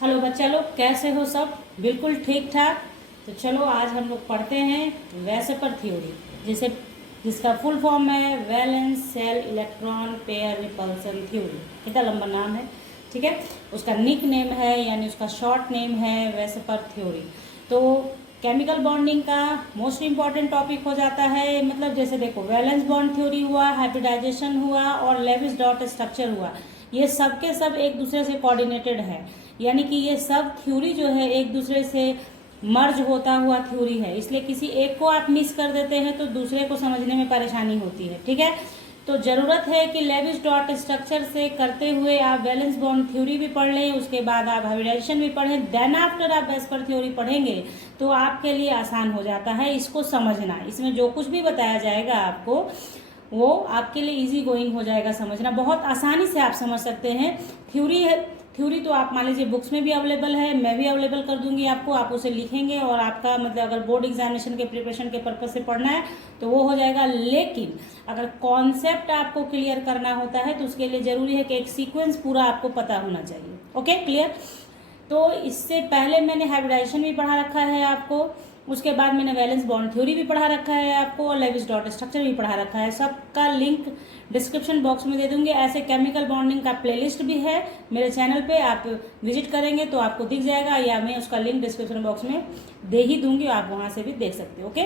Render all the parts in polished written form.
Hello बच्चा लोग, कैसे हो सब? बिल्कुल ठीक ठाक। तो चलो आज हम लोग पढ़ते हैं वेसेपर थ्योरी, जिसका फुल फॉर्म है valence shell electron pair repulsion theory. कितना लंबा नाम है, ठीक है। उसका निक नेम है यानी उसका शॉर्ट नेम है वेसेपर थ्योरी। तो केमिकल बॉन्डिंग का मोस्ट इम्पॉर्टेंट टॉपिक हो जाता है। मतलब जैसे देखो, वैलेंस बॉन्ड थ्योरी हुआ, हाइब्रिडाइजेशन हुआ और लेविस डॉट स्ट्रक्चर हुआ। ये सब के सब एक दूसरे से कोऑर्डिनेटेड है, यानी कि ये सब थ्योरी जो है एक दूसरे से मर्ज होता हुआ थ्योरी है। इसलिए किसी एक को आप मिस कर देते हैं तो दूसरे को समझने में परेशानी होती है, ठीक है। तो ज़रूरत है कि लेविस डॉट स्ट्रक्चर से करते हुए आप वैलेंस बॉन्ड थ्योरी भी पढ़ लें, उसके बाद आप हाइब्रिडाइजेशन भी पढ़ें, देन आफ्टर आप वेसेपर थ्योरी पढ़ेंगे तो आपके लिए आसान हो जाता है इसको समझना। इसमें जो कुछ भी बताया जाएगा आपको वो आपके लिए इजी गोइंग हो जाएगा, समझना बहुत आसानी से आप समझ सकते हैं। थ्योरी तो आप मान लीजिए बुक्स में भी अवेलेबल है, मैं भी अवेलेबल कर दूंगी आपको, आप उसे लिखेंगे और आपका मतलब अगर बोर्ड एग्जामिनेशन के प्रिपरेशन के पर्पज से पढ़ना है तो वो हो जाएगा। लेकिन अगर कॉन्सेप्ट आपको क्लियर करना होता है तो उसके लिए जरूरी है कि एक सीक्वेंस पूरा आपको पता होना चाहिए। Okay, clear. तो इससे पहले मैंने हाइब्रिडाइजेशन भी पढ़ा रखा है आपको, उसके बाद मैंने वैलेंस बॉन्ड थ्योरी भी पढ़ा रखा है आपको और लेविस डॉट स्ट्रक्चर भी पढ़ा रखा है। सबका लिंक डिस्क्रिप्शन बॉक्स में दे दूंगी। ऐसे केमिकल बॉन्डिंग का प्लेलिस्ट भी है मेरे चैनल पे, आप विजिट करेंगे तो आपको दिख जाएगा, या मैं उसका लिंक डिस्क्रिप्शन बॉक्स में दे ही दूंगी, आप वहाँ से भी देख सकते हो। ओके,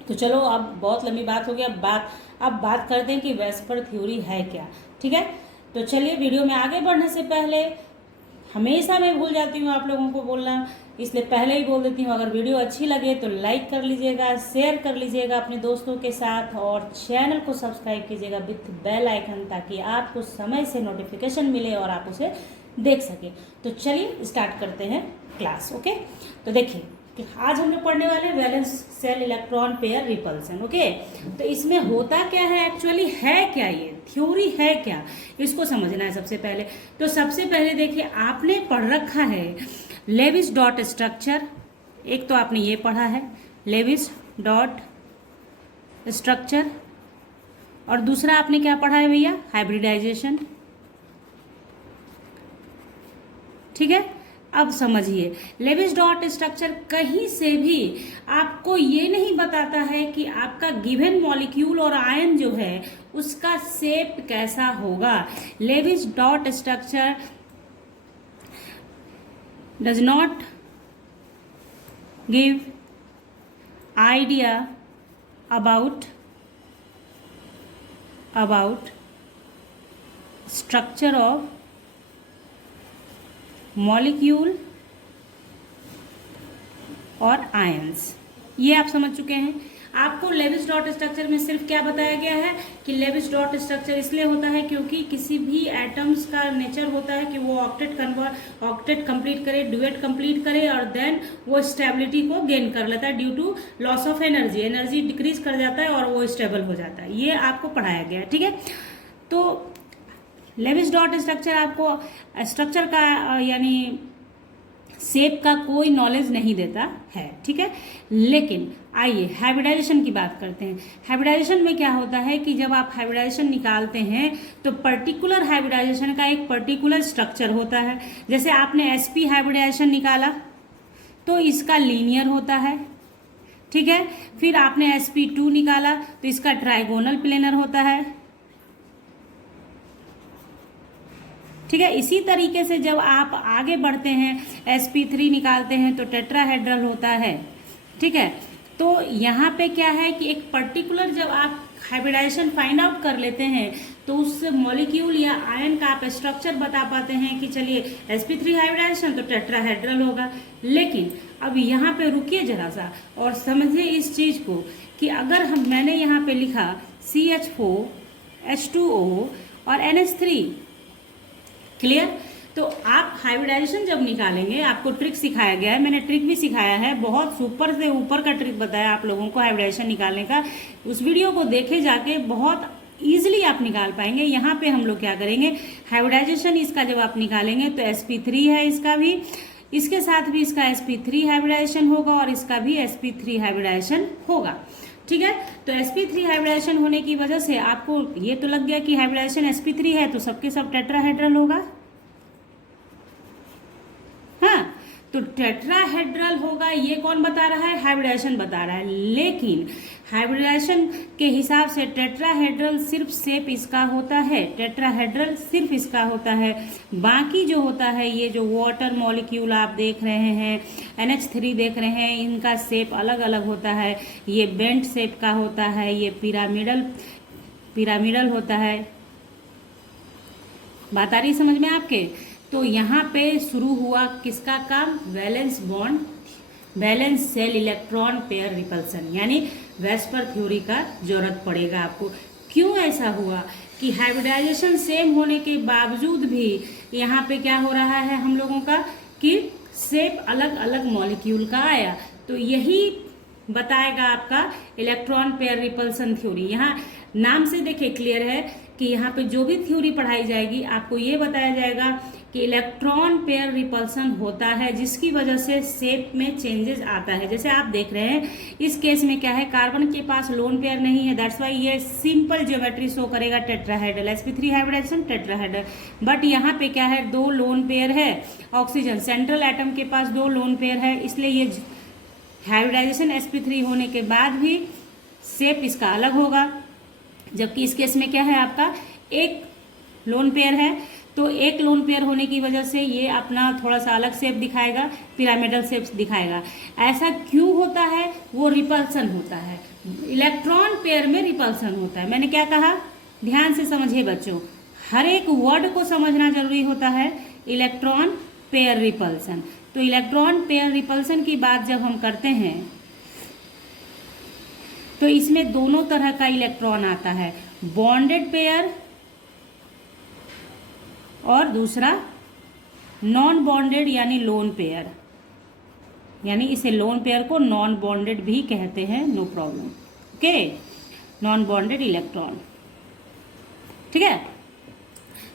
तो चलो अब बहुत लंबी बात हो गई, अब बात करते हैं कि वेसेपर थ्योरी है क्या, ठीक है। तो चलिए, वीडियो में आगे बढ़ने से पहले हमेशा मैं भूल जाती हूँ आप लोगों को बोलना, इसलिए पहले ही बोल देती हूँ, अगर वीडियो अच्छी लगे तो लाइक कर लीजिएगा, शेयर कर लीजिएगा अपने दोस्तों के साथ और चैनल को सब्सक्राइब कीजिएगा विथ बेल आइकन, ताकि आपको समय से नोटिफिकेशन मिले और आप उसे देख सके। तो चलिए स्टार्ट करते हैं क्लास। ओके, तो देखिए आज हम लोग पढ़ने वाले हैं valence shell electron pair repulsion. Okay, तो इसमें होता क्या है, एक्चुअली है क्या, ये थ्योरी है क्या, इसको समझना है सबसे पहले। तो सबसे पहले देखिए, आपने पढ़ रखा है लेविस डॉट स्ट्रक्चर। एक तो आपने ये पढ़ा है लेविस डॉट स्ट्रक्चर, और दूसरा आपने क्या पढ़ा है भैया, हाइब्रिडाइजेशन, ठीक है। अब समझिए, लेविस डॉट स्ट्रक्चर कहीं से भी आपको ये नहीं बताता है कि आपका गिवन मॉलिक्यूल और आयन जो है उसका शेप कैसा होगा। Lewis dot structure does not give idea about structure of molecule और आयंस। ये आप समझ चुके हैं। आपको लेविस डॉट स्ट्रक्चर में सिर्फ क्या बताया गया है कि लेविस डॉट स्ट्रक्चर इसलिए होता है क्योंकि किसी भी एटम्स का नेचर होता है कि वो ऑक्टेट कंप्लीट करे, ड्यूएट कंप्लीट करे और देन वो स्टेबिलिटी को गेन कर लेता है due to loss of energy decrease कर जाता है और वो स्टेबल हो जाता है। ये आपको पढ़ाया गया है, ठीक है। तो लेविस डॉट स्ट्रक्चर आपको स्ट्रक्चर का यानी शेप का कोई नॉलेज नहीं देता है, ठीक है। लेकिन आइए हाइब्रिडाइजेशन की बात करते हैं। हाइब्रिडाइजेशन में क्या होता है कि जब आप हाइब्रिडाइजेशन निकालते हैं तो पर्टिकुलर हाइब्रिडाइजेशन का एक पर्टिकुलर स्ट्रक्चर होता है। जैसे आपने sp हाइब्रिडाइजेशन निकाला तो इसका लीनियर होता है, ठीक है। फिर आपने sp2 निकाला तो इसका ट्राइगोनल प्लेनर होता है, ठीक है। इसी तरीके से जब आप आगे बढ़ते हैं sp3 निकालते हैं तो टेट्राहेड्रल होता है, ठीक है। तो यहाँ पे क्या है कि एक पर्टिकुलर जब आप हाइब्रिडाइजेशन फाइंड आउट कर लेते हैं तो उस मॉलिक्यूल या आयन का आप स्ट्रक्चर बता पाते हैं कि चलिए sp3 हाइब्रिडाइजेशन तो टेट्राहेड्रल होगा। लेकिन अब यहाँ पे रुकिए जरा सा और समझिए इस चीज को कि अगर मैंने यहाँ पे लिखा CH4 H2O और NH3, क्लियर। तो आप हाइब्रिडाइजेशन जब निकालेंगे, आपको ट्रिक सिखाया गया है, मैंने ट्रिक भी सिखाया है, बहुत सुपर से ऊपर का ट्रिक बताया आप लोगों को हाइब्रिडाइजेशन निकालने का। उस वीडियो को देखे जाके बहुत इजीली आप निकाल पाएंगे। यहाँ पे हम लोग क्या करेंगे, हाइब्रिडाइजेशन इसका जब आप निकालेंगे तो sp3 है, इसका भी, इसके साथ भी इसका sp3 हाइब्रिडाइजेशन होगा और इसका भी sp3 हाइब्रिडाइजेशन होगा, ठीक है। तो sp3 हाइब्रिडाइजेशन होने की वजह से आपको ये तो लग गया कि हाइब्रिडाइजेशन sp3 है तो सबके सब टेट्राहेड्रल होगा, तो टेट्राहेड्रल होगा, ये कौन बता रहा है? हाइब्रिडाइजेशन बता रहा है। लेकिन हाइब्रिडाइजेशन के हिसाब से टेट्राहेड्रल सिर्फ शेप इसका होता है, टेट्राहेड्रल सिर्फ इसका होता है। बाकी जो होता है, ये जो वाटर मॉलिक्यूल आप देख रहे हैं, NH3 देख रहे हैं, इनका शेप अलग अलग होता है। ये बेंट शेप का होता है, ये पिरामिडल होता है। बात आ रही समझ में आपके? तो यहाँ पे शुरू हुआ किसका काम? Valence bond, valence shell electron pair repulsion, यानी वेस्पर थ्योरी का जरूरत पड़ेगा आपको। क्यों ऐसा हुआ कि हाइब्रिडाइजेशन सेम होने के बावजूद भी यहाँ पे क्या हो रहा है हम लोगों का कि शेप अलग अलग मॉलिक्यूल का आया। तो यही बताएगा आपका इलेक्ट्रॉन पेयर रिपल्सन थ्योरी। यहाँ नाम से देखिए क्लियर है कि यहाँ पे जो भी थ्योरी पढ़ाई जाएगी आपको ये बताया जाएगा कि इलेक्ट्रॉन पेयर रिपल्सन होता है, जिसकी वजह से शेप में चेंजेस आता है। जैसे आप देख रहे हैं इस केस में क्या है, कार्बन के पास लोन पेयर नहीं है, दैट्स वाई ये सिंपल ज्योमेट्री शो करेगा tetrahedral, sp3 hybridisation tetrahedral. But यहाँ पे क्या है, 2 लोन पेयर है। ऑक्सीजन सेंट्रल एटम के पास 2 लोन पेयर है, इसलिए ये हाइब्रिडाइजेशन sp3 होने के बाद भी शेप इसका अलग होगा। जबकि इस केस में क्या है, आपका एक लोन पेयर है, तो एक लोन पेयर होने की वजह से ये अपना थोड़ा सा अलग शेप दिखाएगा, पिरामिडल शेप दिखाएगा। ऐसा क्यों होता है? वो रिपल्सन होता है, इलेक्ट्रॉन पेयर में रिपल्सन होता है। मैंने क्या कहा, ध्यान से समझिए बच्चों, हर एक वर्ड को समझना जरूरी होता है। इलेक्ट्रॉन पेयर रिपल्सन, तो इलेक्ट्रॉन पेयर रिपल्सन की बात जब हम करते हैं तो इसमें दोनों तरह का इलेक्ट्रॉन आता है, बॉन्डेड पेयर और दूसरा नॉन बॉन्डेड यानी लोन पेयर, यानी इसे लोन पेयर को नॉन बॉन्डेड भी कहते हैं, no problem. Okay, non bonded electron, ठीक है।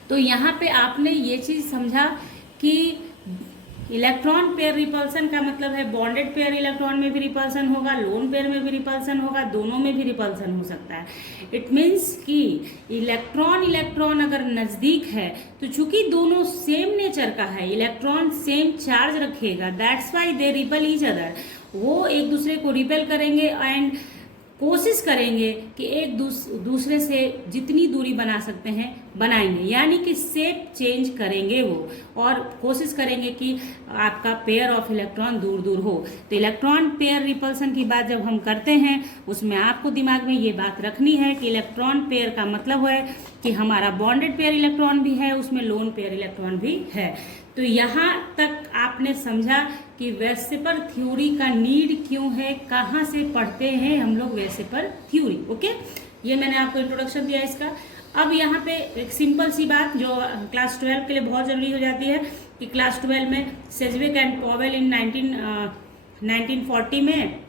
तो यहाँ पे आपने ये चीज समझा कि इलेक्ट्रॉन पेयर रिपल्सन का मतलब है बॉन्डेड पेयर इलेक्ट्रॉन में भी रिपल्सन होगा, लोन पेयर में भी रिपल्सन होगा, दोनों में भी रिपल्सन हो सकता है। इट मीन्स कि इलेक्ट्रॉन अगर नजदीक है तो चूंकि दोनों सेम नेचर का है, इलेक्ट्रॉन सेम चार्ज रखेगा, that's why they ripple each other. वो एक दूसरे को रिपेल करेंगे एंड कोशिश करेंगे कि एक दूसरे से जितनी दूरी बना सकते हैं बनाएंगे, यानी कि शेप चेंज करेंगे वो, और कोशिश करेंगे कि आपका पेयर ऑफ इलेक्ट्रॉन दूर दूर हो। तो इलेक्ट्रॉन पेयर रिपल्सन की बात जब हम करते हैं उसमें आपको दिमाग में ये बात रखनी है कि इलेक्ट्रॉन पेयर का मतलब है कि हमारा बॉन्डेड पेयर इलेक्ट्रॉन भी है, उसमें लोन पेयर इलेक्ट्रॉन भी है। तो यहाँ तक आपने समझा कि वेस्पर थ्योरी का नीड क्यों है, कहाँ से पढ़ते हैं हम लोग वेस्पर थ्योरी। ओके, ये मैंने आपको इंट्रोडक्शन दिया इसका। अब यहाँ पे एक सिंपल सी बात जो क्लास 12 के लिए बहुत जरूरी हो जाती है कि क्लास 12 में सेजविक एंड पॉवेल इन 1940 में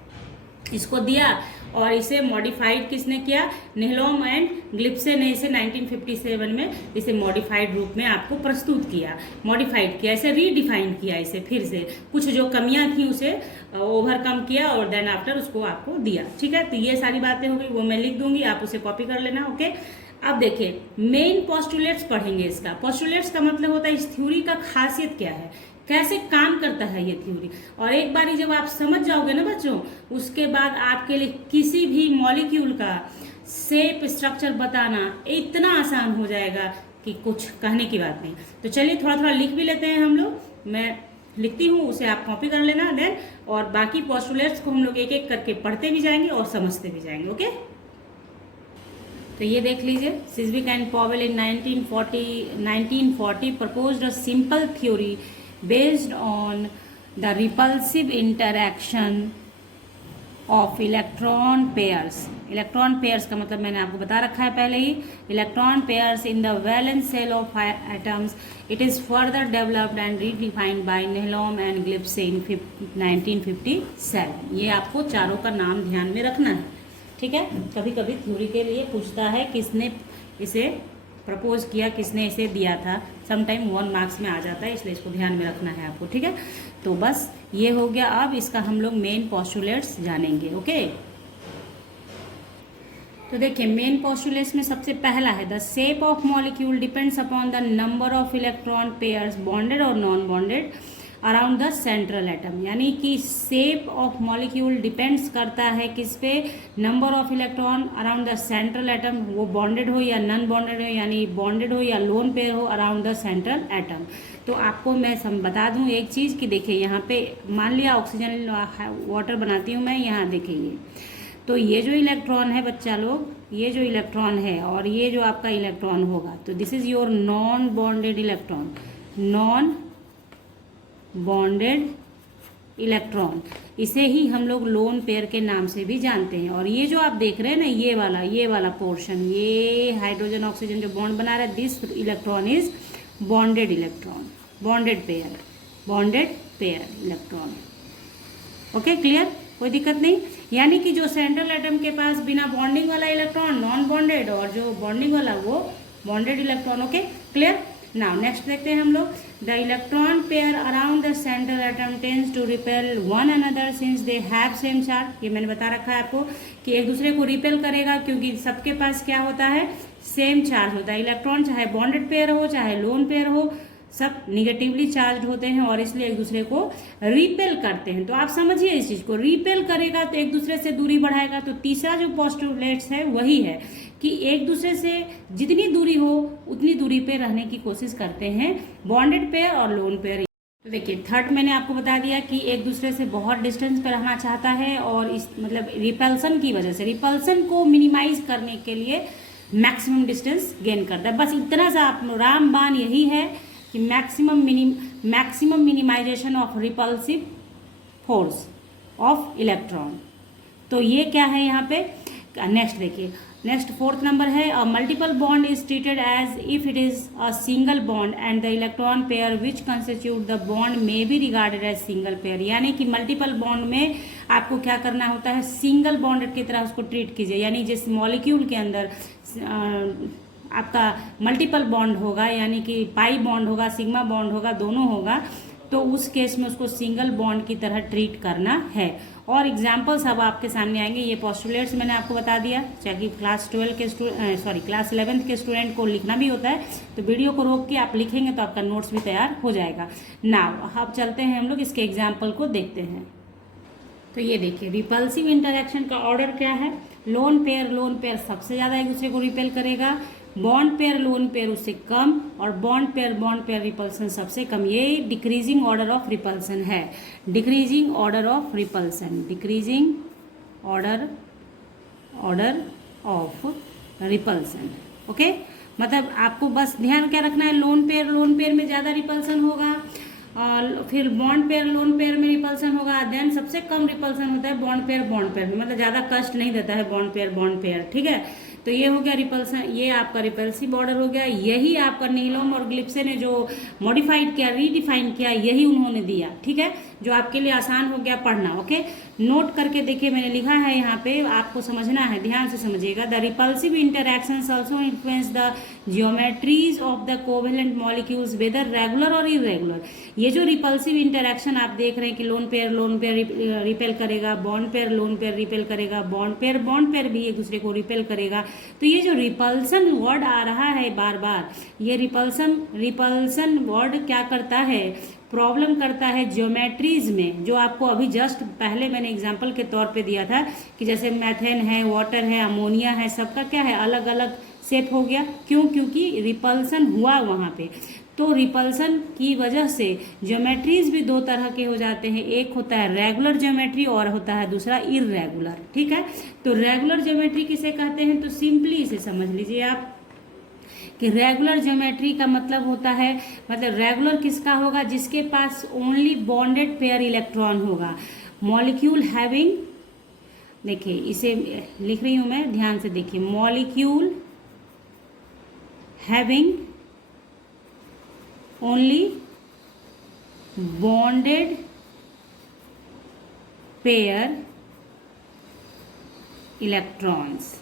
इसको दिया और इसे मॉडिफाइड किसने किया, नेहलोम एंड ग्लिप्से ने इसे 1957 में इसे मॉडिफाइड रूप में आपको प्रस्तुत किया, मॉडिफाइड किया, इसे रीडिफाइन किया, इसे फिर से कुछ जो कमियां थी उसे ओवरकम किया और देन आफ्टर उसको आपको दिया। ठीक है, तो ये सारी बातें हो गई, वो मैं लिख दूंगी, आप उसे कॉपी कर लेना। ओके, अब देखिए मेन पोस्टुलेट्स पढ़ेंगे। इसका पोस्टुलेट्स का मतलब होता है इस थ्योरी का खासियत क्या है, कैसे काम करता है ये थ्योरी। और एक बार जब आप समझ जाओगे ना बच्चों, उसके बाद आपके लिए किसी भी मॉलिक्यूल का शेप स्ट्रक्चर बताना इतना आसान हो जाएगा कि कुछ कहने की बात नहीं। तो चलिए थोड़ा थोड़ा लिख भी लेते हैं हम लोग, मैं लिखती हूँ, उसे आप कॉपी कर लेना देन, और बाकी पोस्टुलेट्स को हम लोग एक एक करके पढ़ते भी जाएंगे और समझते भी जाएंगे। ओके, तो ये देख लीजिए, Sidgwick and Powell in 1940 proposed a simple theory based on the repulsive interaction of electron pairs। Electron pairs का मतलब मैंने आपको बता रखा है पहले ही, electron pairs in the valence shell of atoms. It is further developed and redefined by Nyholm and ग्लिप्से इन 1957। ये आपको चारों का नाम ध्यान में रखना है, ठीक है। कभी कभी थ्योरी के लिए पूछता है किसने इसे प्रपोज किया, किसने इसे दिया था, समटाइम 1 मार्क्स में आ जाता है, इसलिए इसको ध्यान में रखना है आपको, ठीक है। तो बस ये हो गया, अब इसका हम लोग मेन पोस्टुलेट्स जानेंगे। ओके, तो देखिए मेन पोस्टुलेट्स में सबसे पहला है the shape of molecule depends upon the number of electron pairs bonded और non bonded. Around the central atom, यानी कि शेप ऑफ मॉलिक्यूल डिपेंड्स करता है किस पे, number of electron around the central atom, वो बॉन्डेड हो या नॉन बॉन्डेड हो, यानी बॉन्डेड हो या लोन पेयर हो अराउंड द सेंट्रल एटम। तो आपको मैं बता दूं एक चीज़ कि देखिए यहाँ पे मान लिया ऑक्सीजन वाटर बनाती हूँ मैं, यहाँ देखिए तो ये जो इलेक्ट्रॉन है बच्चा लोग, ये जो इलेक्ट्रॉन है और ये जो आपका इलेक्ट्रॉन होगा, तो this is your non bonded electron, non bonded electron, इसे ही हम लोग लोन पेयर के नाम से भी जानते हैं। और ये जो आप देख रहे हैं ना, ये वाला पोर्शन, ये हाइड्रोजन ऑक्सीजन जो बॉन्ड बना रहा है, this electron is bonded electron, bonded pair electron. Okay, clear, कोई दिक्कत नहीं। यानी कि जो सेंट्रल एटम के पास बिना बॉन्डिंग वाला इलेक्ट्रॉन नॉन बॉन्डेड, और जो बॉन्डिंग वाला वो bonded electron. Okay, clear. Now next देखते हैं हम लोग, the electron pair around the central atom tends to repel one another since they have same charge. ये मैंने बता रखा है आपको कि एक दूसरे को रिपेल करेगा क्योंकि सबके पास क्या होता है, सेम चार्ज होता है। इलेक्ट्रॉन चाहे बॉन्डेड पेयर हो चाहे लोन पेयर हो, सब निगेटिवली चार्ज होते हैं और इसलिए एक दूसरे को रिपेल करते हैं। तो आप समझिए इस चीज को, रिपेल करेगा तो एक दूसरे से दूरी बढ़ाएगा। तो तीसरा जो पोस्टुलेट्स है वही है कि एक दूसरे से जितनी दूरी हो उतनी दूरी पे रहने की कोशिश करते हैं बॉन्डेड पेयर और लोन पेयर। तो देखिए थर्ड मैंने आपको बता दिया कि एक दूसरे से बहुत डिस्टेंस पे रहना चाहता है और इस मतलब रिपल्सन की वजह से, रिपल्सन को मिनिमाइज करने के लिए मैक्सिमम डिस्टेंस गेन करता है। बस इतना सा आप रामबाण यही है कि maximum minimisation of repulsive force of electron. तो ये क्या है यहाँ पे, नेक्स्ट देखिए, नेक्स्ट फोर्थ नंबर है, a multiple bond is treated as if it is a single bond and the electron pair which constitute the bond may be regarded as single pair. यानी कि मल्टीपल बॉन्ड में आपको क्या करना होता है, single bond की तरह उसको ट्रीट कीजिए। यानी जिस मॉलिक्यूल के अंदर आपका मल्टीपल बॉन्ड होगा, यानी कि पाई बॉन्ड होगा, सिग्मा बॉन्ड होगा, दोनों होगा, तो उस केस में उसको सिंगल बॉन्ड की तरह ट्रीट करना है। और एग्जाम्पल्स अब आपके सामने आएंगे। ये पोस्टुलेट्स मैंने आपको बता दिया, चाहे क्लास 12 के क्लास 11th के स्टूडेंट को लिखना भी होता है तो वीडियो को रोक के आप लिखेंगे तो आपका नोट्स भी तैयार हो जाएगा। नाउ अब चलते हैं हम लोग इसके एग्जाम्पल को देखते हैं। तो ये देखिए रिपल्सिव इंटरैक्शन का ऑर्डर क्या है, लोन पेयर सबसे ज़्यादा एक दूसरे को रिपेल करेगा, बॉन्ड पेयर लोन पेयर उससे कम, और बॉन्ड पेयर रिपल्सन सबसे कम। ये डिक्रीजिंग ऑर्डर ऑफ रिपल्सन है, decreasing order of repulsion, decreasing order of repulsion. Okay, मतलब आपको बस ध्यान क्या रखना है, लोन पेयर में ज़्यादा रिपल्सन होगा, फिर बॉन्ड पेयर लोन पेयर में रिपल्सन होगा, देन सबसे कम रिपल्सन होता है बॉन्ड पेयर में, मतलब ज़्यादा कष्ट नहीं देता है बॉन्ड पेयर। ठीक है, तो ये हो गया रिपल्सन, ये आपका रिपल्सिव ऑर्डर हो गया। यही आपका नीलोम और ग्लिप्से ने जो मॉडिफाइड किया, रीडिफाइन किया, यही उन्होंने दिया। ठीक है, जो आपके लिए आसान हो गया पढ़ना। ओके, नोट करके देखिए, मैंने लिखा है यहाँ पे, आपको समझना है, ध्यान से समझिएगा। The repulsive interactions also influence the geometries of the covalent molecules whether regular or irregular. ये जो रिपल्सिव इंटरैक्शन आप देख रहे हैं कि लोन पेयर रिपेल करेगा, bond pair lone pair repel करेगा, बॉन्ड पेयर भी एक दूसरे को रिपेल करेगा। तो ये जो रिपल्सन वर्ड आ रहा है बार बार, ये रिपल्सन वर्ड क्या करता है, प्रॉब्लम करता है ज्योमेट्रीज में, जो आपको अभी जस्ट पहले मैंने एग्जांपल के तौर पे दिया था कि जैसे मैथेन है, वाटर है, अमोनिया है, सबका क्या है, अलग अलग शेप हो गया। क्यों? क्योंकि रिपल्सन हुआ वहाँ पे। तो रिपल्सन की वजह से ज्योमेट्रीज भी दो तरह के हो जाते हैं, एक होता है रेगुलर ज्योमेट्री और होता है दूसरा इरेगुलर। ठीक है, तो रेगुलर ज्योमेट्री किसे कहते हैं, तो सिंपली इसे समझ लीजिए आप कि रेगुलर ज्योमेट्री का मतलब होता है, मतलब रेगुलर किसका होगा, जिसके पास ओनली बॉन्डेड पेयर इलेक्ट्रॉन होगा। मॉलिक्यूल हैविंग, देखिए इसे लिख रही हूं मैं, ध्यान से देखिए, molecule having only bonded pair electrons.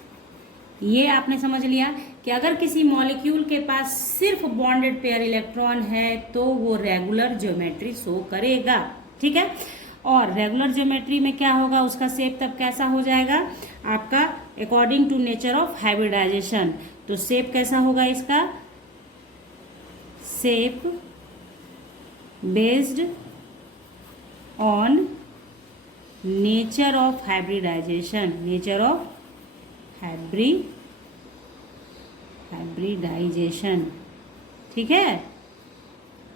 ये आपने समझ लिया कि अगर किसी मॉलिक्यूल के पास सिर्फ बॉन्डेड पेयर इलेक्ट्रॉन है तो वो रेगुलर ज्योमेट्री शो करेगा। ठीक है, और रेगुलर ज्योमेट्री में क्या होगा, उसका शेप तब कैसा हो जाएगा आपका, according to nature of hybridisation. तो शेप कैसा होगा इसका, shape based on nature of hybridisation, nature of hybridisation. ठीक है,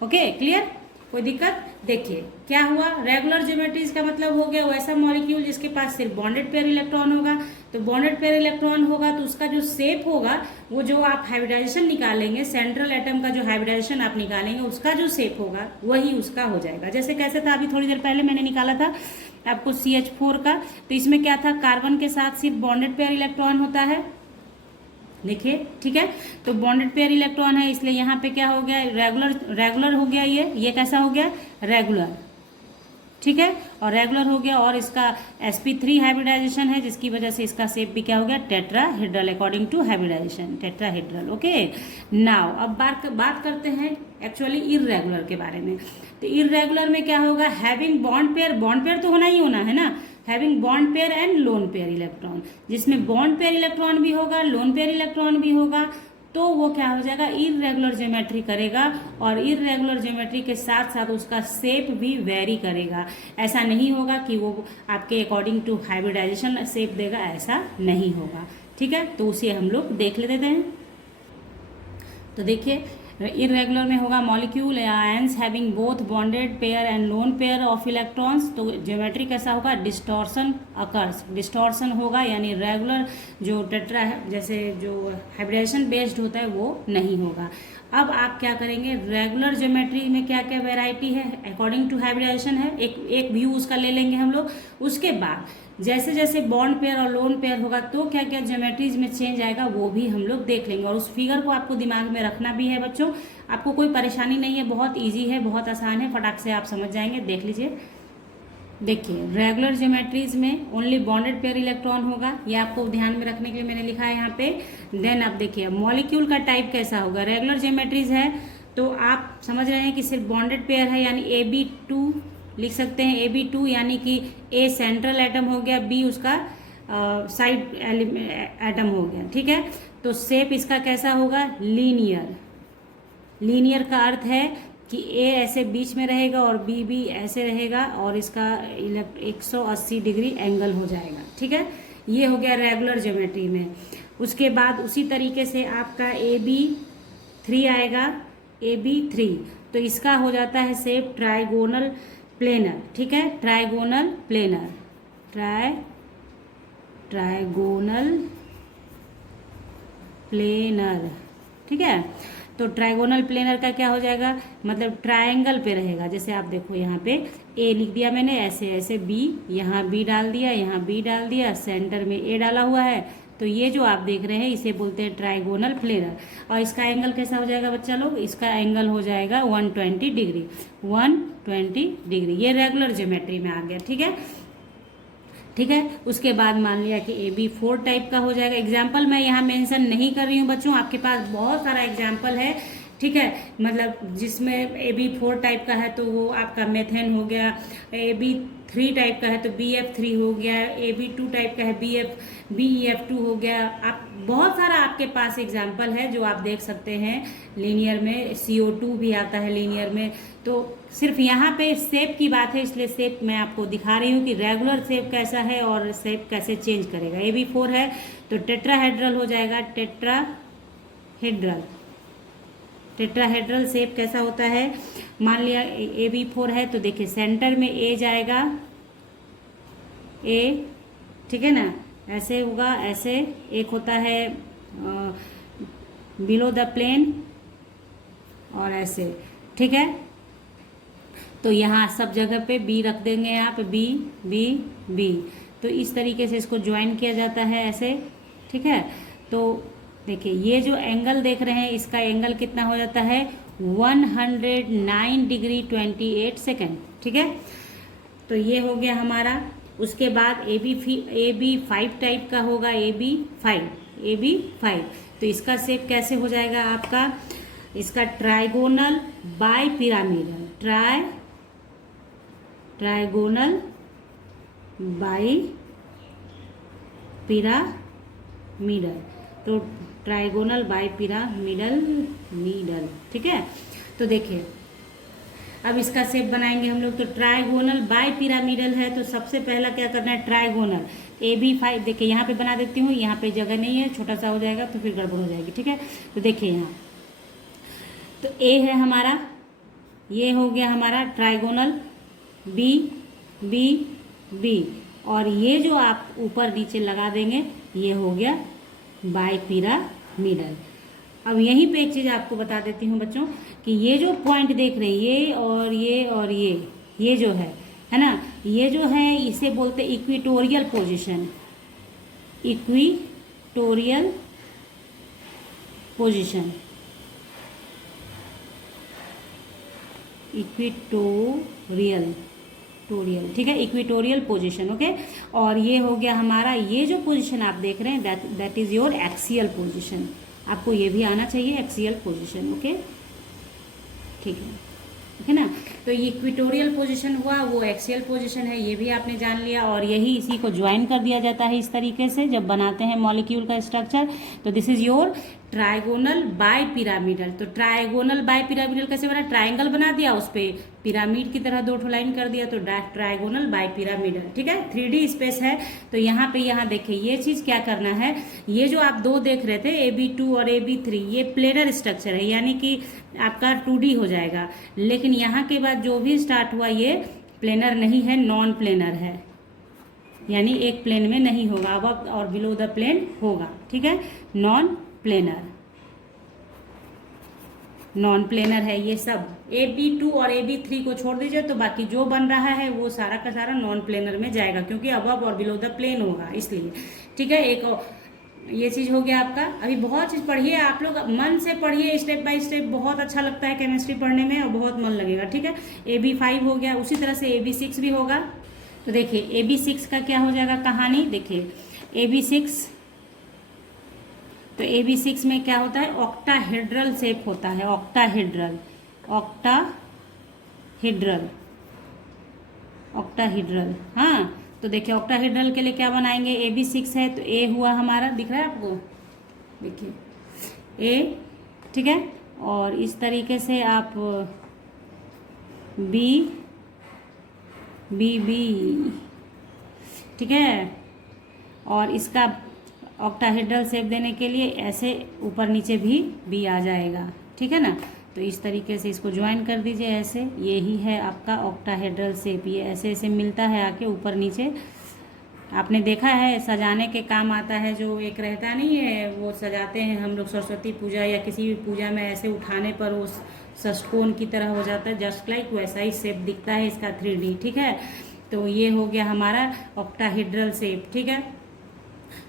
ओके, क्लियर, कोई दिक्कत? देखिए क्या हुआ, रेगुलर ज्योमेट्रीज का मतलब हो गया वैसा मॉलिक्यूल जिसके पास सिर्फ बॉन्डेड पेयर इलेक्ट्रॉन होगा। तो बॉन्डेड पेयर इलेक्ट्रॉन होगा तो उसका जो शेप होगा, वो जो आप हाइब्रिडाइजेशन निकालेंगे, सेंट्रल एटम का जो हाइब्रिडाइजेशन आप निकालेंगे, उसका जो शेप होगा वही उसका हो जाएगा। जैसे कैसे था, अभी थोड़ी देर पहले मैंने निकाला था आपको CH4 का, तो इसमें क्या था, कार्बन के साथ सिर्फ बॉन्डेड पेयर इलेक्ट्रॉन होता है, देखिए, ठीक है। तो बॉन्डेड पेयर इलेक्ट्रॉन है, इसलिए यहाँ पे क्या हो गया, रेगुलर हो गया, ये कैसा हो गया, रेगुलर, ठीक है, और रेगुलर हो गया। और इसका sp3 हाइब्रिडाइजेशन है, जिसकी वजह से इसका शेप भी क्या हो गया, tetrahedral, according to hybridisation, tetrahedral. Okay, now अब बात करते हैं एक्चुअली इररेगुलर के बारे में। तो इररेगुलर में क्या होगा, हैविंग बॉन्ड पेयर तो होना ही होना है ना, having bond pair and lone pair electron, जिसमें बॉन्ड पेयर इलेक्ट्रॉन भी होगा, लोन पेयर इलेक्ट्रॉन भी होगा, तो वो क्या हो जाएगा, इररेगुलर ज्योमेट्री करेगा। और इररेगुलर ज्योमेट्री के साथ साथ उसका शेप भी वेरी करेगा। ऐसा नहीं होगा कि वो आपके अकॉर्डिंग टू हाइब्रिडाइजेशन शेप देगा, ऐसा नहीं होगा, ठीक है। तो उसे हम लोग देख लेते हैं। तो देखिए, इररेगुलर में होगा molecule ions having both bonded pair and lone pair of electrons. तो ज्योमेट्री कैसा होगा, डिस्टॉर्शन अकर्स, डिस्टॉर्शन होगा, यानी रेगुलर जो टेट्रा है, जैसे जो हाइब्रिडाइजेशन बेस्ड होता है वो नहीं होगा। अब आप क्या करेंगे, रेगुलर ज्योमेट्री में क्या क्या वैरायटी है अकॉर्डिंग टू हाइब्रिडाइजेशन है, एक व्यू उसका ले लेंगे हम लोग। उसके बाद जैसे जैसे बॉन्ड पेयर और लोन पेयर होगा तो क्या क्या ज्योमेट्रीज में चेंज आएगा वो भी हम लोग देख लेंगे। और उस फिगर को आपको दिमाग में रखना भी है बच्चों, आपको कोई परेशानी नहीं है, बहुत इजी है, बहुत आसान है, फटाक से आप समझ जाएंगे। देख लीजिए, देखिए रेगुलर ज्योमेट्रीज में ओनली बॉन्डेड पेयर इलेक्ट्रॉन होगा, ये आपको ध्यान में रखने के लिए मैंने लिखा है यहाँ पे। देन आप देखिए मॉलिक्यूल का टाइप कैसा होगा, रेगुलर ज्योमेट्रीज है तो आप समझ रहे हैं कि सिर्फ बॉन्डेड पेयर है, यानी AB2 लिख सकते हैं। AB2 यानी कि A सेंट्रल एटम हो गया, B उसका साइड एटम हो गया, ठीक है। तो शेप इसका कैसा होगा, लीनियर। लीनियर का अर्थ है कि A ऐसे बीच में रहेगा और B भी ऐसे रहेगा और इसका 180 डिग्री एंगल हो जाएगा, ठीक है। ये हो गया रेगुलर ज्योमेट्री में। उसके बाद उसी तरीके से आपका AB3 आएगा, AB3 तो इसका हो जाता है शेप ट्राइगोनल प्लेनर, ठीक है, ट्राइगोनल प्लेनर, ट्राइगोनल प्लेनर, ठीक है। तो ट्राइगोनल प्लेनर का क्या हो जाएगा, मतलब ट्रायंगल पे रहेगा। जैसे आप देखो यहाँ पे A लिख दिया मैंने, ऐसे ऐसे B, यहाँ B डाल दिया, यहाँ B डाल दिया, सेंटर में A डाला हुआ है, तो ये जो आप देख रहे हैं इसे बोलते हैं ट्राइगोनल प्लेनर। और इसका एंगल कैसा हो जाएगा बच्चा लोग, इसका एंगल हो जाएगा 120 डिग्री, 120 डिग्री। ये रेगुलर ज्योमेट्री में आ गया, ठीक है, ठीक है। उसके बाद मान लिया कि AB4 टाइप का हो जाएगा। एग्जाम्पल मैं यहाँ मेंशन नहीं कर रही हूँ बच्चों, आपके पास बहुत सारा एग्जाम्पल है, ठीक है, मतलब जिसमें AB4 टाइप का है तो वो आपका मेथेन हो गया, AB3 टाइप का है तो BF3 हो गया, AB2 टाइप का है BEF2 हो गया। आप बहुत सारा आपके पास एग्जाम्पल है जो आप देख सकते हैं। लीनियर में CO2 भी आता है लीनियर में। तो सिर्फ यहाँ पे शेप की बात है, इसलिए शेप मैं आपको दिखा रही हूँ कि रेगुलर शेप कैसा है और शेप कैसे चेंज करेगा। AB4 है तो टेट्राहेड्रल हो जाएगा, टेट्राहेड्रल शेप कैसा होता है, मान लिया AB4 है तो देखिए सेंटर में A जाएगा, A, ठीक है ना, ऐसे होगा, ऐसे एक होता है बिलो द प्लेन और ऐसे, ठीक है। तो यहाँ सब जगह पे B रख देंगे, यहाँ पे B। तो इस तरीके से इसको ज्वाइन किया जाता है ऐसे, ठीक है। तो देखिए ये जो एंगल देख रहे हैं इसका एंगल कितना हो जाता है, 109 डिग्री 28 सेकेंड, ठीक है। तो ये हो गया हमारा। उसके बाद AB5 टाइप का होगा, AB5। तो इसका शेप कैसे हो जाएगा आपका, इसका trigonal bi pyramidal, trigonal bi pyramidal, तो ट्राइगोनल बाई पिरामिडल, ठीक है। तो देखिए अब इसका शेप बनाएंगे हम लोग। तो ट्राइगोनल बाय पिरामिडल है, तो सबसे पहला क्या करना है, ट्राइगोनल AB5। देखिए यहाँ पे बना देती हूँ, यहाँ पे जगह नहीं है, छोटा सा हो जाएगा तो फिर गड़बड़ हो जाएगी, ठीक है। तो देखिए यहाँ तो A है हमारा, ये हो गया हमारा ट्राइगोनल B B B, और ये जो आप ऊपर नीचे लगा देंगे ये हो गया बाय पिरामिडल। अब यहीं पे एक चीज़ आपको बता देती हूँ बच्चों कि ये जो पॉइंट देख रहे हैं, ये और ये और ये जो है ना, ये जो है इसे बोलते हैं equatorial position. Equatorial position, equatorial ठीक है, इक्वेटोरियल पोजीशन, ओके। और ये हो गया हमारा, ये जो पोजीशन आप देख रहे हैं that is your axial position. आपको ये भी आना चाहिए, एक्सियल पोजीशन, ओके, ठीक है ना। तो ये इक्वेटोरियल पोजीशन हुआ, वो एक्सियल पोजीशन है, ये भी आपने जान लिया। और यही इसी को ज्वाइन कर दिया जाता है इस तरीके से जब बनाते हैं मॉलिक्यूल का स्ट्रक्चर। तो this is your trigonal bipyramidal. तो ट्राइगोनल बाय पिरामिडल कैसे बना, ट्राइंगल बना दिया, उस पर पिरामिड की तरह 2 लाइन कर दिया, तो ट्राइगोनल बाय पिरामिडल, ठीक है। 3D स्पेस है। तो यहाँ पे यहाँ देखिए ये चीज़ क्या करना है, ये जो आप 2 देख रहे थे AB2 और AB3, ये प्लेनर स्ट्रक्चर है, यानी कि आपका 2D हो जाएगा। लेकिन यहाँ के बाद जो भी स्टार्ट हुआ ये प्लेनर नहीं है, नॉन प्लेनर है, यानी एक प्लेन में नहीं होगा, अब और बिलो द प्लेन होगा, ठीक है। नॉन प्लेनर है ये सब। AB2 और AB3 को छोड़ दीजिए, तो बाकी जो बन रहा है वो सारा का सारा नॉन प्लेनर में जाएगा, क्योंकि अबव और बिलो द प्लेन होगा, इसलिए, ठीक है। एक ये चीज़ हो गया आपका। अभी बहुत चीज़ पढ़िए, आप लोग मन से पढ़िए, स्टेप बाय स्टेप, बहुत अच्छा लगता है केमिस्ट्री पढ़ने में और बहुत मन लगेगा, ठीक है। AB5 हो गया, उसी तरह से AB6 भी होगा। तो देखिए AB6 का क्या हो जाएगा कहानी, देखिए AB6, तो AB6 में क्या होता है, ऑक्टाहेड्रल शेप होता है, ऑक्टाहेड्रल, हाँ। तो देखिए ऑक्टाहेड्रल के लिए क्या बनाएंगे, AB6 है तो A हुआ हमारा, दिख रहा है आपको, देखिए A, ठीक है। और इस तरीके से आप B B B, ठीक है। और इसका ऑक्टाहेड्रल शेप देने के लिए ऐसे ऊपर नीचे भी B आ जाएगा, ठीक है ना। तो इस तरीके से इसको ज्वाइन कर दीजिए ऐसे, यही है आपका ऑक्टाहेड्रल शेप। ये ऐसे ऐसे मिलता है आके ऊपर नीचे, आपने देखा है सजाने के काम आता है, जो एक रहता नहीं है वो सजाते हैं हम लोग सरस्वती पूजा या किसी भी पूजा में, ऐसे उठाने पर वो षष्ठकोण की तरह हो जाता है, जस्ट लाइक वैसा ही शेप दिखता है इसका 3D, ठीक है। तो ये हो गया हमारा ऑक्टाहेड्रल शेप, ठीक है।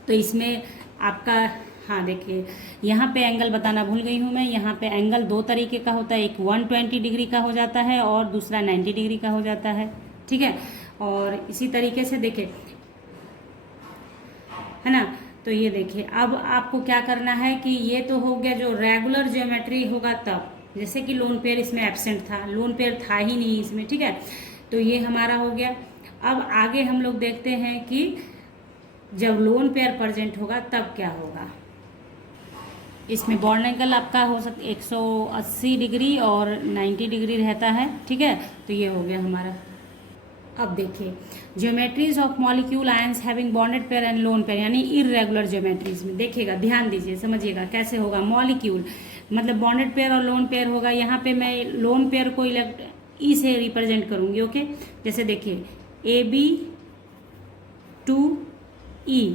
तो इसमें आपका, हाँ देखिए यहाँ पे एंगल बताना भूल गई हूँ मैं, यहाँ पे एंगल 2 तरीके का होता है, एक 120 डिग्री का हो जाता है और दूसरा 90 डिग्री का हो जाता है, ठीक है। और इसी तरीके से देखिए, है ना। तो ये देखिए अब आपको क्या करना है कि ये तो हो गया जो रेगुलर ज्योमेट्री होगा तब, जैसे कि लोन पेयर इसमें एब्सेंट था, लोन पेयर था ही नहीं इसमें, ठीक है। तो ये हमारा हो गया। अब आगे हम लोग देखते हैं कि जब लोन पेयर प्रेजेंट होगा तब क्या होगा। इसमें बॉन्ड एंगल आपका हो सकता है 180 डिग्री और 90 डिग्री रहता है, ठीक है। तो ये हो गया हमारा। अब देखिए geometries of molecule ions having bonded pair and loan pair, यानी इररेगुलर ज्योमेट्रीज में देखिएगा, ध्यान दीजिए, समझिएगा कैसे होगा। मॉलिक्यूल मतलब बॉन्डेड पेयर और लोन पेयर होगा। यहाँ पे मैं लोन पेयर को ई से रिप्रेजेंट करूँगी, ओके। जैसे देखिए AB2E,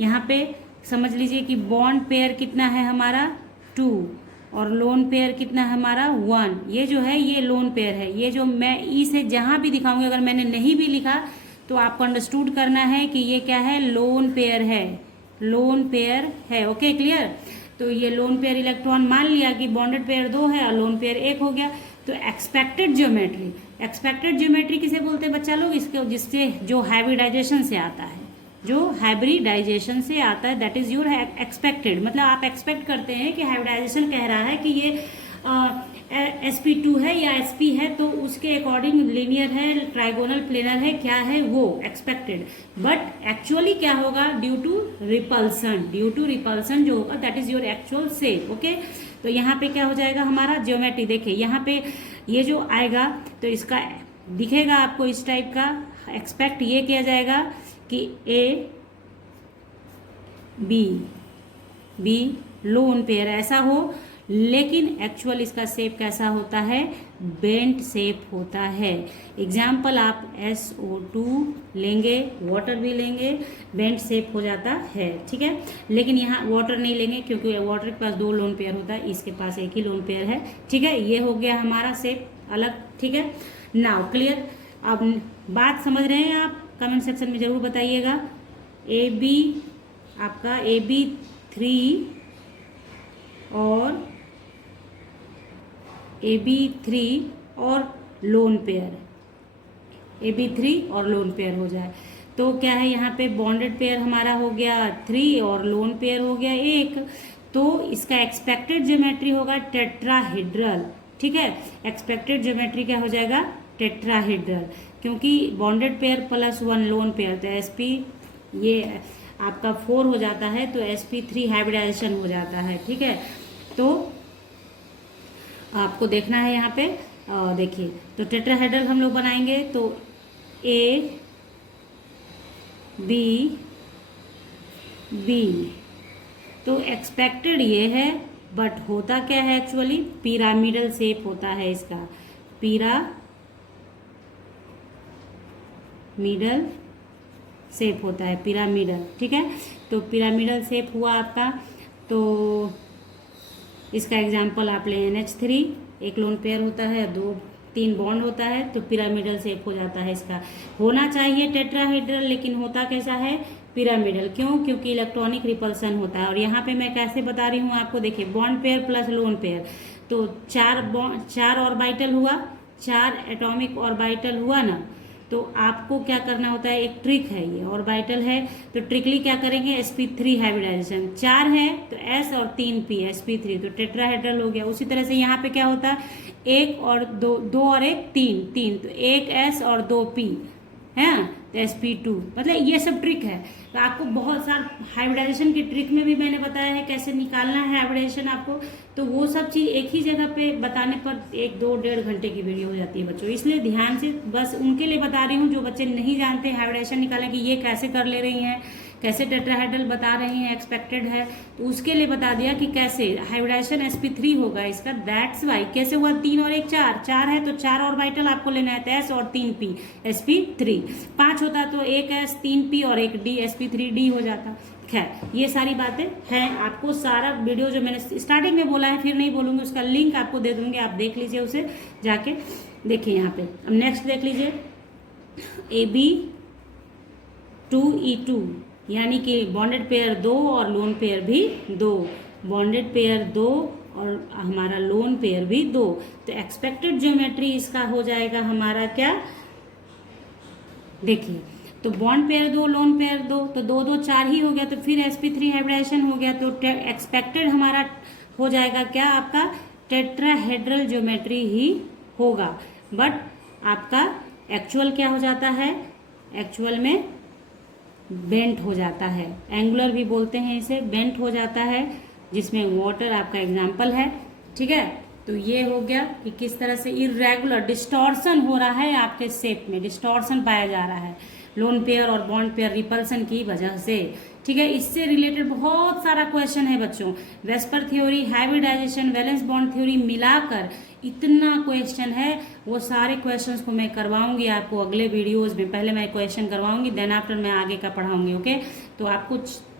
यहाँ पे समझ लीजिए कि बॉन्ड पेयर कितना है हमारा 2 और लोन पेयर कितना है हमारा 1। ये जो है ये लोन पेयर है। ये जो मैं ई से जहाँ भी दिखाऊंगी, अगर मैंने नहीं भी लिखा तो आपको अंडरस्टूड करना है कि ये क्या है, लोन पेयर है, लोन पेयर है, ओके क्लियर। तो ये लोन पेयर इलेक्ट्रॉन मान लिया कि बॉन्डेड पेयर 2 है और लोन पेयर 1 हो गया। तो एक्सपेक्टेड ज्योमेट्री किसे बोलते हैं बच्चा लोग, इसके जिससे जो हाइब्रिडाइजेशन से आता है, जो हाइब्रिडाइजेशन से आता है, दैट इज योर एक्सपेक्टेड। मतलब आप एक्सपेक्ट करते हैं कि हाइब्रिडाइजेशन कह रहा है कि ये sp2 है या sp है, तो उसके अकॉर्डिंग लीनियर है, ट्राइगोनल, प्लेनर है, क्या है वो एक्सपेक्टेड। बट एक्चुअली क्या होगा, ड्यू टू रिपल्सन जो होगा that is your actual shape, okay. तो यहाँ पे क्या हो जाएगा हमारा ज्योमेट्री, देखिए यहाँ पे ये जो आएगा तो इसका दिखेगा आपको इस टाइप का। एक्सपेक्ट ये किया जाएगा कि ए बी लोन पेयर ऐसा हो, लेकिन एक्चुअल इसका शेप कैसा होता है, बेंट शेप होता है। एग्जाम्पल आप SO2 लेंगे, वाटर भी लेंगे, बेंट शेप हो जाता है, ठीक है। लेकिन यहाँ वाटर नहीं लेंगे क्योंकि वाटर के पास 2 लोन पेयर होता है, इसके पास एक ही लोन पेयर है, ठीक है। ये हो गया हमारा शेप अलग, ठीक है। Now clear. अब बात समझ रहे हैं आप, कमेंट सेक्शन में जरूर बताइएगा। आपका AB3 और लोन पेयर, AB3 और लोन पेयर हो जाए तो क्या है, यहाँ पे बॉन्डेड पेयर हमारा हो गया 3 और लोन पेयर हो गया 1, तो इसका एक्सपेक्टेड ज्योमेट्री होगा टेट्राहेड्रल, ठीक है। एक्सपेक्टेड ज्योमेट्री क्या हो जाएगा, टेट्राहेड्रल, क्योंकि bonded pair plus 1 lone pair, तो SP ये आपका 4 हो जाता है, तो SP3 हाइब्रिडाइजेशन हो जाता है, ठीक है। तो आपको देखना है यहाँ पे, देखिए तो टेट्राहेड्रल हम लोग बनाएंगे तो A B तो एक्सपेक्टेड ये है, बट होता क्या है एक्चुअली, पिरामिडल शेप होता है इसका, पिरामिडल शेप होता है, पिरामिडल, ठीक है। तो पिरामिडल शेप हुआ आपका, तो इसका एग्जाम्पल आप ले NH3, एक लोन पेयर होता है, 2-3 बॉन्ड होता है, तो पिरामिडल शेप हो जाता है इसका। होना चाहिए टेट्राहेड्रल, लेकिन होता कैसा है, पिरामिडल। क्यों, क्योंकि इलेक्ट्रॉनिक रिपल्सन होता है। और यहाँ पे मैं कैसे बता रही हूँ आपको, देखिए bond pair plus lone pair, तो 4 ऑर्बिटल हुआ, 4 एटॉमिक ऑर्बिटल हुआ ना, तो आपको क्या करना होता है, एक ट्रिक है, ये ऑर्बिटल है, तो ट्रिकली क्या करेंगे, SP3 हाइब्रिडाइजेशन, 4 है तो S और 3P, SP3 तो टेट्राहेड्रल हो गया। उसी तरह से यहाँ पे क्या होता है, 1 और 2 और 1 3 तो 1 S और 2 P है, तो SP2, मतलब ये सब ट्रिक है। तो आपको बहुत सारा हाइब्रिडाइजेशन की ट्रिक में भी मैंने बताया है कैसे निकालना है हाइब्रिडाइजेशन आपको, तो वो सब चीज़ एक ही जगह पे बताने पर 1-2-1.5 घंटे की वीडियो हो जाती है बच्चों। इसलिए ध्यान से, बस उनके लिए बता रही हूँ जो बच्चे नहीं जानते हाइब्रिडाइजेशन निकालें कि ये कैसे कर ले रही हैं, कैसे टेट्राहेड्रल बता रही हैं, एक्सपेक्टेड है, तो उसके लिए बता दिया कि कैसे हाइब्रिडाइजेशन SP3 होगा इसका। दैट्स वाई कैसे हुआ, 3 और 1 4 है, तो 4 ऑर्बिटल आपको लेना है, तो S और 3P SP3, 5 होता तो 1 S 3P और 1 D SP3D हो जाता। खैर ये सारी बातें हैं, आपको सारा वीडियो जो मैंने स्टार्टिंग में बोला है फिर नहीं बोलूँगी, उसका लिंक आपको दे दूँगी, आप देख लीजिए उसे जाके। देखिए यहाँ पे अब नेक्स्ट देख लीजिए, AB2E2 यानी कि बॉन्डेड पेयर 2 और लोन पेयर भी 2, बॉन्डेड पेयर 2 और हमारा लोन पेयर भी 2, तो एक्सपेक्टेड ज्योमेट्री इसका हो जाएगा हमारा क्या, देखिए तो बॉन्ड पेयर 2 लोन पेयर 2, तो 2-2 4 ही हो गया, तो फिर SP3 हाइब्रिडाइजेशन हो गया, तो एक्सपेक्टेड हमारा हो जाएगा क्या, आपका टेट्राहेड्रल ज्योमेट्री ही होगा। बट आपका एक्चुअल क्या हो जाता है, एक्चुअल में बेंट हो जाता है, एंगुलर भी बोलते हैं इसे, बेंट हो जाता है, जिसमें वाटर आपका एग्जाम्पल है, ठीक है। तो ये हो गया कि किस तरह से इरेगुलर डिस्टॉर्शन हो रहा है, आपके शेप में डिस्टॉर्शन पाया जा रहा है लोन पेयर और बॉन्ड पेयर रिपल्सन की वजह से, ठीक है। इससे रिलेटेड बहुत सारा क्वेश्चन है बच्चों, VSEPR theory, hybridisation, valence bond theory मिलाकर इतना क्वेश्चन है, वो सारे क्वेश्चंस को मैं करवाऊंगी आपको अगले वीडियोस में। पहले मैं क्वेश्चन करवाऊंगी, देन आफ्टर मैं आगे का पढ़ाऊंगी, ओके। तो आपको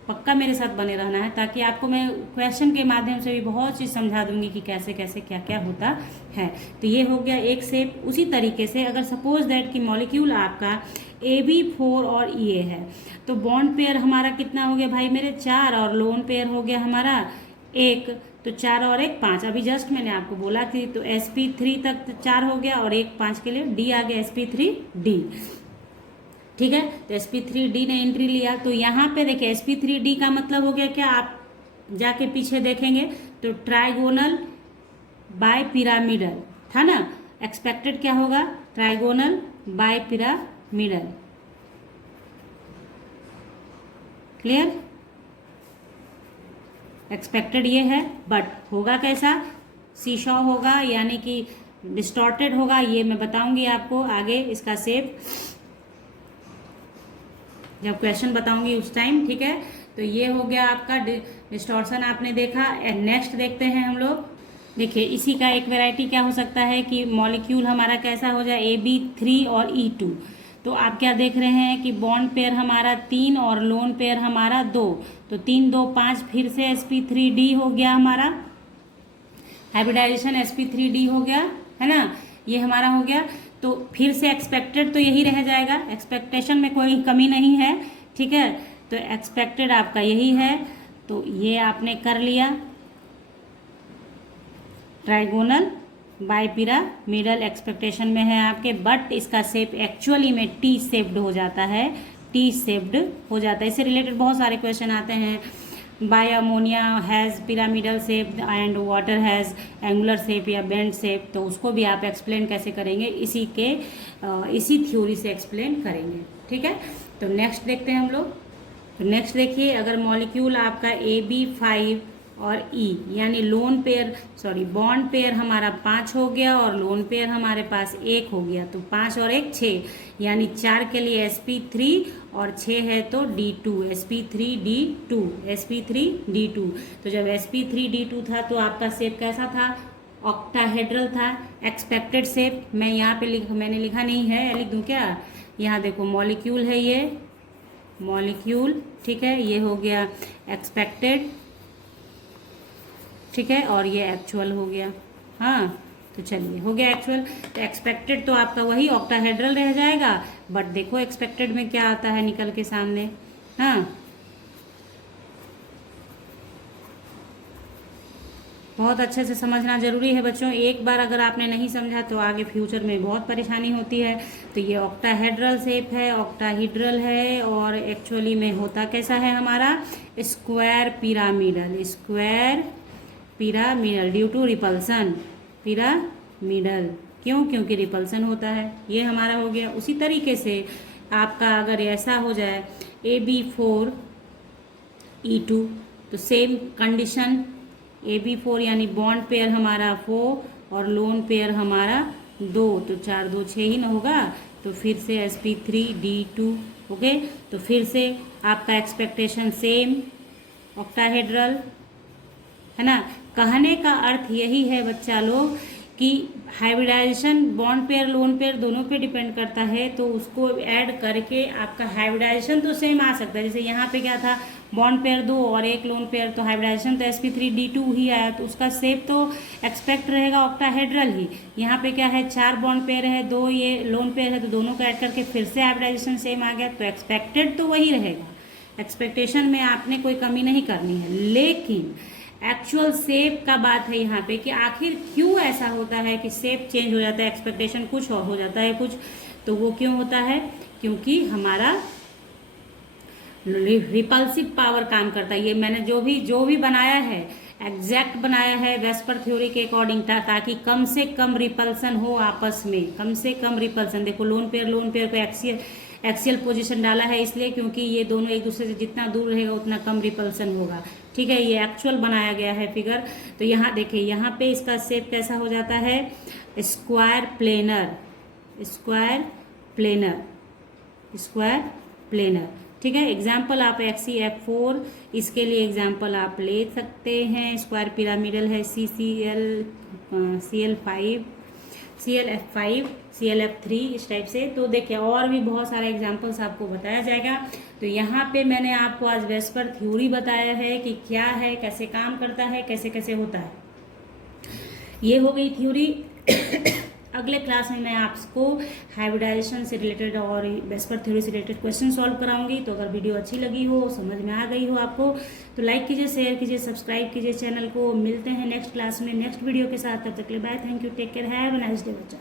पक्का मेरे साथ बने रहना है, ताकि आपको मैं क्वेश्चन के माध्यम से भी बहुत चीज़ समझा दूंगी कि कैसे कैसे क्या क्या होता है। तो ये हो गया एक शेप। उसी तरीके से अगर सपोज दैट कि मॉलिक्यूल आपका AB4 और EA है, तो बॉन्ड पेयर हमारा कितना हो गया भाई मेरे, 4, और लोन पेयर हो गया हमारा 1, तो 4 और 1 5। अभी जस्ट मैंने आपको बोला कि तो SP3 तक 4 हो गया और 1 5 के लिए D आ गया, SP3D, ठीक है। तो SP3D ने एंट्री लिया, तो यहाँ पे देखिए SP3D का मतलब हो गया क्या, आप जाके पीछे देखेंगे तो ट्राइगोनल बाय पिरामिडल था ना, एक्सपेक्टेड क्या होगा, trigonal bipyramidal, clear. Expected ये है, बट होगा कैसा, सीशॉ होगा, यानी कि डिस्टॉर्टेड होगा ये मैं बताऊंगी आपको आगे इसका शेप, जब क्वेश्चन बताऊंगी उस टाइम, ठीक है। तो ये हो गया आपका डिस्टॉर्शन आपने देखा। नेक्स्ट देखते हैं हम लोग। देखिए इसी का एक वैरायटी क्या हो सकता है कि मॉलिक्यूल हमारा कैसा हो जाए AB3 और E2। तो आप क्या देख रहे हैं कि बॉन्ड पेयर हमारा 3 और लोन पेयर हमारा 2, तो 3 2 5 फिर से sp3d हो गया हमारा, हाइब्रिडाइजेशन sp3d हो गया, है ना, ये हमारा हो गया। तो फिर से एक्सपेक्टेड तो यही रह जाएगा, एक्सपेक्टेशन में कोई कमी नहीं है, ठीक है। तो एक्सपेक्टेड आपका यही है, तो ये आपने कर लिया। ट्राइगोनल बाइपिरामिडल एक्सपेक्टेशन में है आपके, बट इसका शेप एक्चुअली में टी शेप्ड हो जाता है, टी शेप्ड हो जाता है। इससे रिलेटेड बहुत सारे क्वेश्चन आते हैं। Bye ammonia has pyramidal shape and water has angular shape या बेंड शेप, तो उसको भी आप एक्सप्लेन कैसे करेंगे, इसी थ्योरी से एक्सप्लेन करेंगे, ठीक है। तो नेक्स्ट देखते हैं हम लोग। तो नेक्स्ट देखिए, अगर मॉलिक्यूल आपका AB5 और E यानी बॉन्ड पेयर हमारा 5 हो गया और लोन पेयर हमारे पास 1 हो गया, तो 5 और 1 6, यानी 4 के लिए sp3 और 6 है तो D2, sp3d2। तो जब sp3d2 था तो आपका शेप कैसा था, ऑक्टाहेड्रल था। एक्सपेक्टेड शेप मैं यहाँ पे मैंने लिखा नहीं है, लिख दूँ क्या, यहाँ देखो मॉलिक्यूल है ये मॉलिक्यूल, ठीक है, ये हो गया एक्सपेक्टेड, ठीक है, और ये एक्चुअल हो गया। हाँ तो चलिए हो गया एक्चुअल। तो एक्सपेक्टेड तो आपका वही ऑक्टाहेड्रल रह जाएगा, बट देखो एक्सपेक्टेड में क्या आता है निकल के सामने। हाँ बहुत अच्छे से समझना जरूरी है बच्चों, एक बार अगर आपने नहीं समझा तो आगे फ्यूचर में बहुत परेशानी होती है। तो ये ऑक्टाहेड्रल शेप है, ऑक्टाहीड्रल है, और एक्चुअली में होता कैसा है हमारा square pyramidal due to repulsion, pyramidal क्यों, क्योंकि रिपल्सन होता है, ये हमारा हो गया। उसी तरीके से आपका अगर ऐसा हो जाए AB4 E2, तो सेम कंडीशन, AB4 यानी बॉन्ड पेयर हमारा 4 और लोन पेयर हमारा 2, तो 4 2 6 ही ना होगा, तो फिर से sp3d2, ओके। तो फिर से आपका एक्सपेक्टेशन सेम ऑक्टाहेड्रल, है ना। कहने का अर्थ यही है बच्चा लोग कि hybridisation bond pair lone pair दोनों पे डिपेंड करता है, तो उसको ऐड करके आपका हाइब्रिडाइजेशन तो सेम आ सकता है। जैसे यहाँ पे क्या था, बॉन्ड पेयर 2 और 1 लोन पेयर, तो हाइब्रिडाइजेशन तो sp3d2 ही आया, तो उसका शेप तो एक्सपेक्ट रहेगा ऑक्टाहेड्रल ही। यहाँ पे क्या है, 4 बॉन्ड पेयर है, 2 ये लोन पेयर है, तो दोनों का ऐड करके फिर से हाइब्रिडाइजेशन सेम आ गया, तो एक्सपेक्टेड तो वही रहेगा। एक्सपेक्टेशन में आपने कोई कमी नहीं करनी है, लेकिन एक्चुअल शेप का बात है यहाँ पे कि आखिर क्यों ऐसा होता है कि शेप चेंज हो जाता है, एक्सपेक्टेशन कुछ और हो जाता है कुछ, तो वो क्यों होता है, क्योंकि हमारा रिपल्सिव पावर काम करता है। ये मैंने जो भी बनाया है एग्जैक्ट बनाया है वेस्पर थ्योरी के अकॉर्डिंग, ताकि कम से कम रिपल्सन हो आपस में, कम से कम रिपल्सन। देखो लोन पेयर को एक्सियल पोजीशन डाला है इसलिए क्योंकि ये दोनों एक दूसरे से जितना दूर रहेगा उतना कम रिपल्सन होगा, ठीक है। ये एक्चुअल बनाया गया है फिगर। तो यहाँ देखिए, यहाँ पे इसका शेप कैसा हो जाता है, स्क्वायर प्लेनर, ठीक है। एग्जाम्पल आप XCF4 इसके लिए एग्जाम्पल आप ले सकते हैं। स्क्वायर पिरामिडल है CLF5 CLF3 इस टाइप से। तो देखिए और भी बहुत सारे एग्जाम्पल्स आपको बताया जाएगा। तो यहाँ पे मैंने आपको आज वेस्पर थ्योरी बताया है कि क्या है, कैसे काम करता है, कैसे कैसे होता है। ये हो गई थ्योरी। अगले क्लास में मैं आपको हाइब्रिडाइजेशन से रिलेटेड और वेस्पर थ्योरी से रिलेटेड क्वेश्चन सॉल्व कराऊंगी। तो अगर वीडियो अच्छी लगी हो, समझ में आ गई हो आपको, तो लाइक कीजिए, शेयर कीजिए, सब्सक्राइब कीजिए चैनल को। मिलते हैं नेक्स्ट क्लास में नेक्स्ट वीडियो के साथ। तब तक के लिए bye, thank you, take care, have a nice day बच्चा।